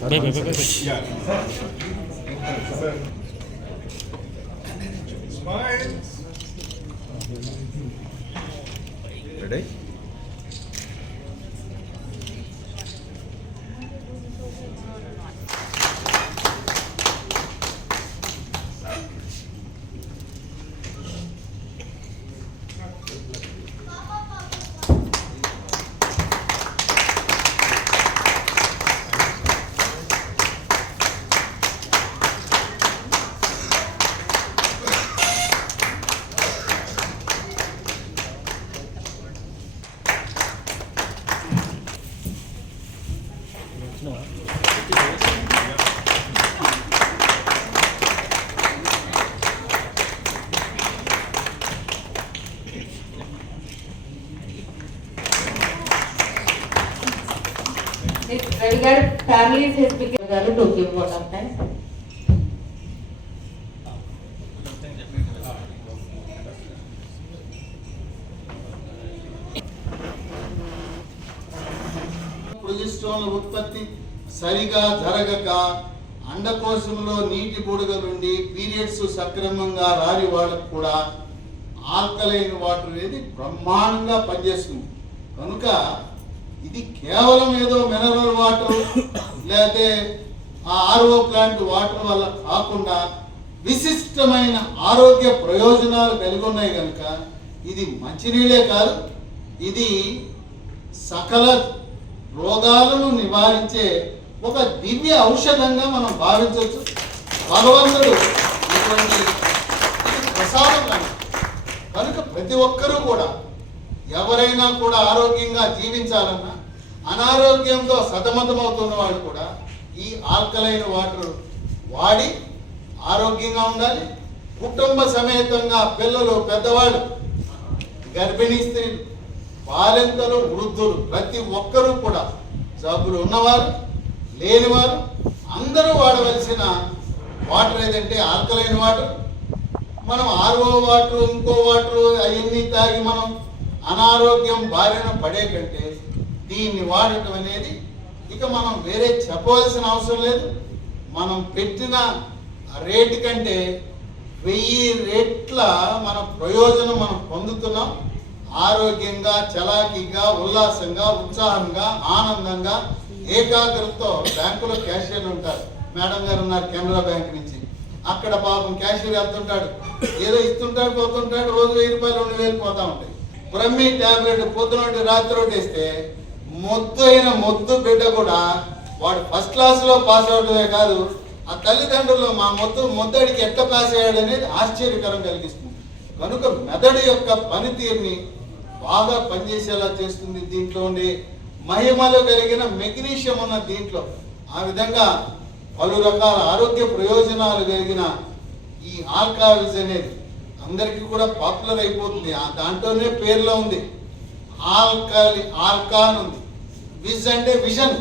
Wait, wait, Smile. Ready? Next, families has become to give of ఉత్పత్తి సరిగా జరగక అండకోశంలో నీటి బుడగలుండి పీరియడ్స్ సక్రమంగా రాని వాళ్ళకు కూడా ఆల్కలైన్ వాటర్ అనేది బ్రహ్మాండంగా పనిచేస్తుంది. కనుక ఇది కేవలం ఏదో మినరల్ వాటర్ లేకపోతే ఆ ఆర్ఓ ప్లాంట్ వాటర్ వల్ల కాకుండా విశిష్టమైన ఆరోగ్య ప్రయోజనాలు కలిగి ఉన్నాయి కనుక ఇది మంచినీళ్ళే కాదు ఇది సకల రోగాలను నివారించే ఒక దివ్య ఔషధంగా మనం భావించవచ్చు. భగవంతుడు ఇటువంటి ప్రసాదం కనుక ప్రతి ఒక్కరూ కూడా ఎవరైనా కూడా ఆరోగ్యంగా జీవించాలన్నా అనారోగ్యంతో సతమతమవుతున్న వాడు కూడా ఈ ఆల్కలైన్ వాటర్ వాడి ఆరోగ్యంగా ఉండాలి. కుటుంబ సమేతంగా పిల్లలు పెద్దవాళ్ళు గర్భిణీ స్త్రీలు బాలింతలు వృద్ధులు ప్రతి ఒక్కరూ కూడా జబ్బులు ఉన్నవారు లేనివారు అందరూ వాడవలసిన వాటర్ ఏదంటే ఆల్కలైన్ వాటర్. మనం ఆర్ఓ వాటర్ ఇంకో వాటర్ అవన్నీ తాగి మనం అనారోగ్యం బారిన పడే కంటే దీన్ని వాడటం అనేది ఇక మనం వేరే చెప్పవలసిన అవసరం లేదు. మనం పెట్టిన రేటు కంటే వెయ్యి రేట్ల మన ప్రయోజనం మనం పొందుతున్నాం. ఆరోగ్యంగా చలాకీగా ఉల్లాసంగా ఉత్సాహంగా ఆనందంగా ఏకాగ్రతతో బ్యాంకులో క్యాషియర్లు ఉంటారు. మేడం గారు ఉన్నారు కెనరా బ్యాంక్ నుంచి. అక్కడ పాపం క్యాషియర్ వెళ్తుంటాడు. ఏదో ఇస్తుంటాడు పోతుంటాడు రోజు వెయ్యి రూపాయలు రెండు వేలు పోతా ఉంటాయి. బ్రహ్మి టాబ్లెట్ పొద్దున రాత్రి వేస్తే మొద్దు అయిన మొద్దు బిడ్డ కూడా వాడు ఫస్ట్ క్లాస్లో పాస్ అవడమే కాదు ఆ తల్లిదండ్రులు మా మొద్దు మొద్దడికి ఎట్లా పాస్ అయ్యాడు అనేది ఆశ్చర్యకరం కలిగిస్తుంది. కనుక మెదడు యొక్క పనితీరుని బాగా పనిచేసేలా చేస్తుంది దీంట్లో ఉండే మహిమలు కలిగిన మెగ్నీషియం ఉన్న దీంట్లో ఆ విధంగా పలు రకాల ఆరోగ్య ప్రయోజనాలు కలిగిన ఈ ఆల్కావిజ్ అనేది అందరికీ కూడా పాపులర్ అయిపోతుంది. ఆ దాంట్లోనే పేరులో ఉంది. ఆల్కాలి ఆల్కా అని ఉంది. విజ్ అంటే విజన్.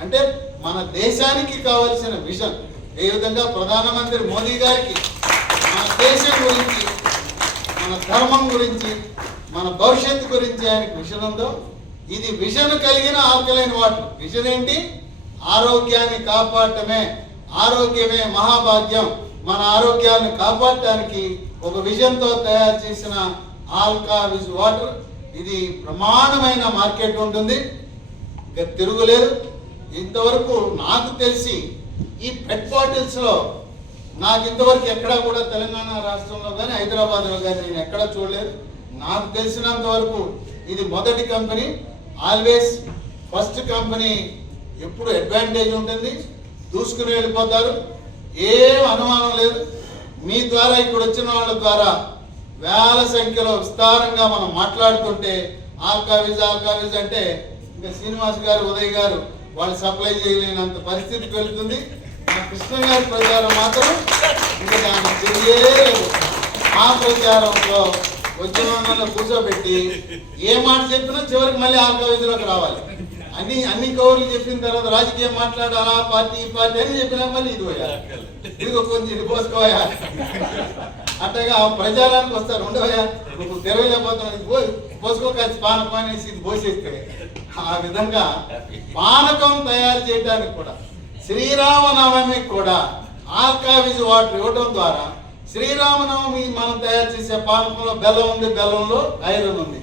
అంటే మన దేశానికి కావలసిన విజన్. ఏ విధంగా ప్రధానమంత్రి మోదీ గారికి మన దేశం గురించి మన ధర్మం గురించి మన భవిష్యత్తు గురించి ఆయనకు విజన్ ఉందో ఇది విజన్ కలిగిన ఆకలైన వాటర్ విజన్ ఏంటి? ఆరోగ్యాన్ని కాపాడటమే. ఆరోగ్యమే మహాభాగ్యం. మన ఆరోగ్యాన్ని కాపాడటానికి ఒక విజన్తో తయారు చేసిన ఆల్కా విజ్ వాటర్. ఇది ప్రమాణమైన మార్కెట్ ఉంటుంది. ఇంకా తిరుగులేదు. ఇంతవరకు నాకు తెలిసి ఈ పెట్ బాటిల్స్లో నాకు ఇంతవరకు ఎక్కడా కూడా తెలంగాణ రాష్ట్రంలో కానీ హైదరాబాద్లో కానీ నేను ఎక్కడా చూడలేదు. నాకు తెలిసినంత వరకు ఇది మొదటి కంపెనీ ఆల్వేస్ ఫస్ట్ కంపెనీ. ఎప్పుడు అడ్వాంటేజ్ ఉంటుంది. దూసుకుని వెళ్ళిపోతారు. ఏం అనుమానం లేదు. మీ ద్వారా ఇక్కడ వచ్చిన వాళ్ళ ద్వారా వేల సంఖ్యలో విస్తారంగా మనం మాట్లాడుతుంటే ఆల్కావిజ్ ఆల్కావిజ్ అంటే ఇంకా శ్రీనివాస్ గారు ఉదయ్ గారు వాళ్ళు సప్లై చేయలేనంత పరిస్థితికి వెళ్తుంది మా కృష్ణ గారి ప్రచారం మాత్రం ఇంకా దాన్ని తెలియలేదు ఆ ప్రచారంలో వచ్చిన కూర్చోబెట్టి ఏ మాట చెప్పినా చివరికి మళ్ళీ ఆ ఆల్కావిజ్లోకి రావాలి. అన్ని అన్ని కౌరులు చెప్పిన తర్వాత రాజకీయం మాట్లాడాలా పార్టీ ఈ పార్టీ అని చెప్పినా మళ్ళీ ఇది పోయా ఇదిగో కొంచెం ఇది పోసుకోయా. అట్టగా ఆ ప్రచారానికి వస్తారు ఉండవయ్యా. నువ్వు తెరవలేకపోతావు ఇది పోయి పోసుకోక పానకం అనేసి ఇది పోసేస్తే. ఆ విధంగా పానకం తయారు చేయడానికి కూడా శ్రీరామనవమి కూడా ఆర్కావిజ్ వాటర్ ఇవ్వడం ద్వారా శ్రీరామనవమి మనం తయారు చేసే పానకంలో బెల్లం ఉంది బెల్లంలో ఐరన్ ఉంది.